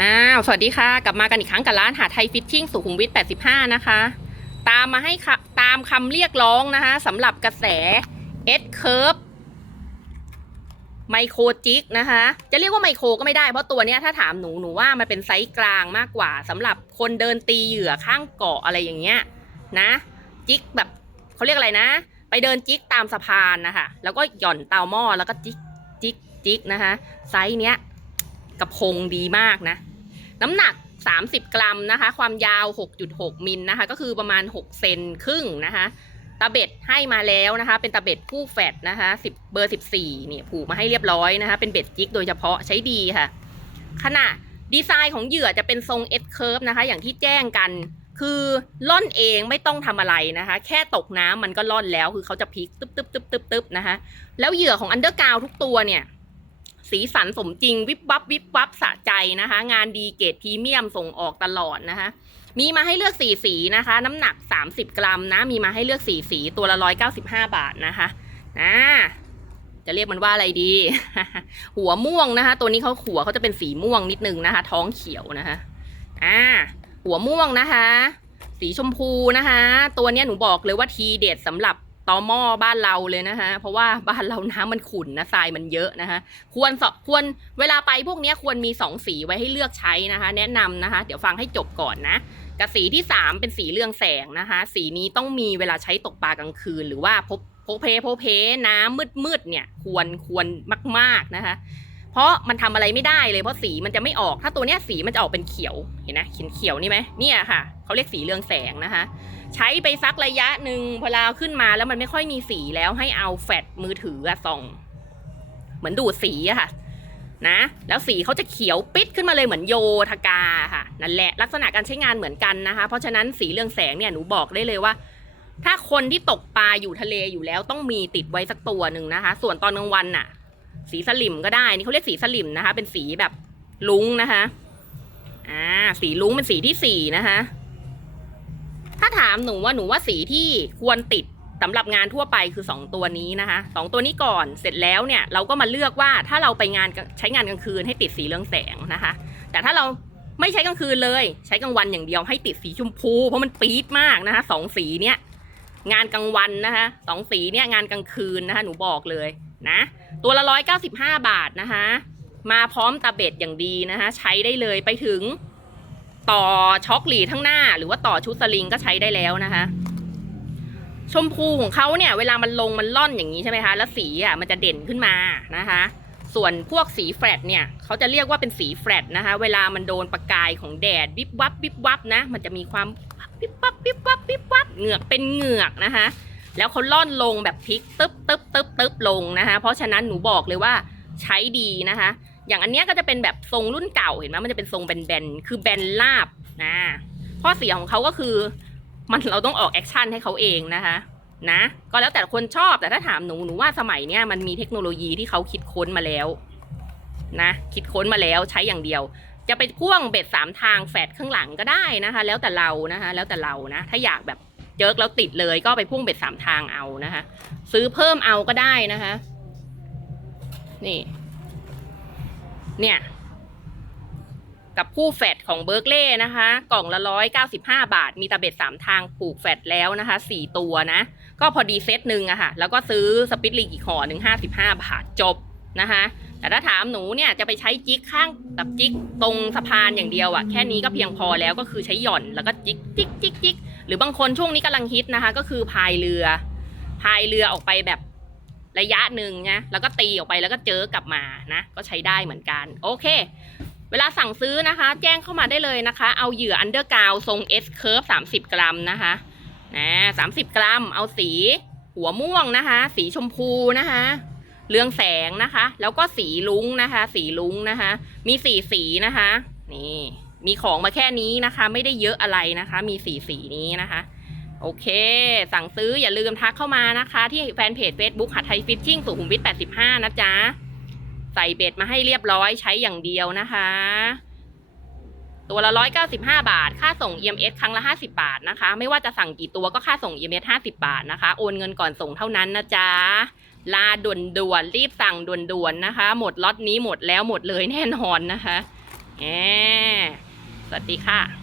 อ้าวสวัสดีค่ะ กลับมากันอีกครั้งกับร้านหาไทยฟิตติ้งสุขุมวิท 85 นะคะ ตามมาให้ตามคำเรียกร้องนะคะสำหรับกระแส S Curve ไมโครจิกนะคะ จะเรียกว่าไมโครก็ไม่ได้ เพราะตัวเนี้ยถ้าถามหนูหนูว่ามันเป็นไซส์กลางมากกว่าสำหรับคนเดินตีเหยื่อข้างเกาะอะไรอย่างเงี้ยนะ จิกแบบเขาเรียกอะไรนะ ไปเดินจิกตามสะพานนะคะแล้วก็หย่อนเตาหม้อแล้วก็จิกจิกจิกนะคะ ไซส์เนี้ย กระพงดีมากนะ น้ำหนัก 30 กรัมนะคะ ความยาว 6.6 มิลนะคะ ก็คือประมาณ 6 เซนครึ่งนะคะตะเบ็ดให้มาแล้วนะคะ เป็นตะเบ็ดผู้แฟดนะคะ10เบอร์ 14เนี่ยผูกมาให้เรียบร้อยนะคะ เป็นเบ็ดจิกโดยเฉพาะใช้ดีค่ะ ขณะดีไซน์ของเหยื่อจะเป็นทรง S curve นะคะ อย่างที่แจ้งกันคือล่อนเองไม่ต้องทำอะไรนะคะ แค่ตกน้ำมันก็ล่อนแล้วคือเขาจะพลิกตึ๊บตึ๊บตึ๊บตึ๊บตึ๊บนะคะ แล้วเหยื่อของอันเดอร์กราวทุกตัวเนี่ย สีสันสมจริง วิบวับวิบวับสะใจนะคะ งานดีเกรดพรีเมียมส่งออกตลอดนะคะ มีมาให้เลือกสีสีนะคะ น้ำหนัก 30 กรัมนะ มีมาให้เลือกสีสีตัวละ 195 บาทนะคะอ่าจะเรียกมันว่าอะไรดี หัวม่วงนะคะ ตัวนี้เขาหัวเขาจะเป็นสีม่วงนิดนึงนะคะ ท้องเขียวนะคะอ่าหัวม่วงนะคะ สีชมพูนะคะ ตัวนี้หนูบอกเลยว่าทีเด็ดสำหรับ ตอหม้อบ้านเราเลยนะคะเพราะว่าบ้านเราน้ำมันขุ่นนะทรายมันเยอะนะคะควรสควรเวลาไปพวกนี้ควรมีสองสีไว้ให้เลือกใช้นะคะ แนะนำนะคะ เดี๋ยวฟังให้จบก่อนนะกับสีที่สามเป็นสีเรืองแสงนะคะ สีนี้ต้องมีเวลาใช้ตกปลากลางคืน หรือว่าพบโพเพโพเพน้ำมืดมืดๆเนี่ยควรควรมาก ๆนะคะ เพราะมันทำอะไรไม่ได้เลยเพราะสีมันจะไม่ออก ถ้าตัวเนี้ยสีมันจะออกเป็นเขียว เห็นนะเขียวเขียวนี่ไหมเนี่ยค่ะเขาเรียกสีเรืองแสงนะคะ ใช้ไปสักระยะหนึ่งพอเราขึ้นมาแล้วมันไม่ค่อยมีสีแล้วให้เอาแฟลชมือถืออะส่อง เหมือนดูดสีอะค่ะนะ แล้วสีเขาจะเขียวปิดขึ้นมาเลยเหมือนโยธกาค่ะนั่นแหละลักษณะการใช้งานเหมือนกันนะคะ เพราะฉะนั้นสีเรืองแสงเนี่ยหนูบอกได้เลยว่าถ้าคนที่ตกปลาอยู่ทะเลอยู่แล้วต้องมีติดไว้สักตัวหนึ่งนะคะ ส่วนตอนกลางวันน่ะ สีสลิมก็ได้ นี่เขาเรียกสีสลิมนะคะ เป็นสีแบบลุ้งนะคะ อ่า สีลุ้งเป็นสีที่สี่นะคะ ถ้าถามหนูว่าหนูว่าสีที่ควรติดสำหรับงานทั่วไปคือ2ตัวนี้นะคะสองตัวนี้ก่อนเสร็จแล้วเนี่ย เราก็มาเลือกว่าถ้าเราไปงานใช้งานกลางคืนให้ติดสีเรืองแสงนะคะ แต่ถ้าเราไม่ใช้กลางคืนเลย ใช้กลางวันอย่างเดียวให้ติดสีชมพู เพราะมันปี๊ดมากนะคะสองสีเนี้ยงานกลางวันนะคะสองสีเนี่ยงานกลางคืนนะคะหนูบอกเลยนะ ตัวละร้อยเก้าสิบห้าบาทนะคะ มาพร้อมตะเบ็ดอย่างดีนะคะ ใช้ได้เลยไปถึงต่อช็อคหลีทั้งหน้า หรือว่าต่อชุดสลิงก็ใช้ได้แล้วนะคะ ชมพูของเขาเนี่ย เวลามันลงมันล่อนอย่างนี้ใช่ไหมคะ แล้วสีอะมันจะเด่นขึ้นมานะคะ ส่วนพวกสีแฟลตเนี่ยเขาจะเรียกว่าเป็นสีแฟลตนะคะ เวลามันโดนประกายของแดดวิบวับวิบวับนะ มันจะมีความวิบวับวิบวับวิบวับเหงือกเป็นเหงือกนะคะ แล้วเขาล่อนลงแบบพลิกตึ๊บตึ๊บตึ๊บ ตึ๊บลงนะคะ เพราะฉะนั้นหนูบอกเลยว่าใช้ดีนะคะ อย่างอันเนี้ยก็จะเป็นแบบทรงรุ่นเก่าเห็นไหมมันจะเป็นทรงแบนๆ คือแบนราบนะข้อเสียของเขาก็คือ มันเราต้องออกแอคชั่นให้เขาเองนะคะนะก็แล้วแต่คนชอบแต่ถ้าถามหนูหนูว่าสมัยเนี้ยมันมีเทคโนโลยีที่เขาคิดค้นมาแล้วนะคิดค้นมาแล้วใช้อย่างเดียว จะไปพ่วงเบ็ดสามทางแฟดข้างหลังก็ได้นะคะ แล้วแต่เรานะคะ แล้วแต่เรานะ ถ้าอยากแบบ เจิกแล้วติดเลยก็ไปพุ่งเบ็ดสามทางเอานะคะ ซื้อเพิ่มเอาก็ได้นะคะ นี่ เนี่ย กับคู่แฟดของเบิร์กเล่นะคะ กล่องละร้อยเก้าสิบห้าบาท มีตะเบ็ดสามทางผูกแฟดแล้วนะคะสี่ตัวนะ ก็พอดีเซตหนึ่งอะค่ะ แล้วก็ซื้อสปิตลิกอีกห่อหนึ่งห้าสิบห้าบาทจบ นะคะ แต่ถ้าถามหนูเนี่ยจะไปใช้จิกข้างแบบจิกตรงสะพานอย่างเดียวอะแค่นี้ก็เพียงพอแล้วก็คือใช้หย่อนแล้วก็จิกจิกจิกจิกหรือบางคนช่วงนี้กำลังฮิตนะคะ ก็คือพายเรือพายเรือออกไปแบบระยะหนึ่งนะแล้วก็ตีออกไปแล้วก็เจอกลับมานะก็ใช้ได้เหมือนกัน โอเค เวลาสั่งซื้อนะคะ แจ้งเข้ามาได้เลยนะคะ เอาเหยื่ออันเดอร์กาวทรง S curve 30 กรัมนะคะนะ30 กรัม เอาสี หัวม่วงนะคะ สีชมพูนะคะ เรื่องแสงนะคะ แล้วก็สีลุ้งนะคะ สีลุ้งนะคะ มีสีสีนะคะ นี่ มีของมาแค่นี้นะคะ ไม่ได้เยอะอะไรนะคะ มีสีสีนี้นะคะ โอเค สั่งซื้ออย่าลืมทักเข้ามานะคะ ที่แฟนเพจ Facebook หัดไทยฟิชชิ่งสุขุมวิท85 นะจ๊ะ ใส่เบ็ดมาให้เรียบร้อยใช้อย่างเดียวนะคะ ตัวละ 195 บาท ค่าส่ง EMS ครั้งละ 50 บาทนะคะ ไม่ว่าจะสั่งกี่ตัวก็ค่าส่ง EMS 50 บาทนะคะ โอนเงินก่อนส่งเท่านั้นนะจ๊ะ ลาด่วนด่วนๆรีบสั่งด่วนด่วนๆนะคะ หมดล็อตนี้หมดแล้วหมดเลยแน่นอนนะคะแหมสวัสดีค่ะ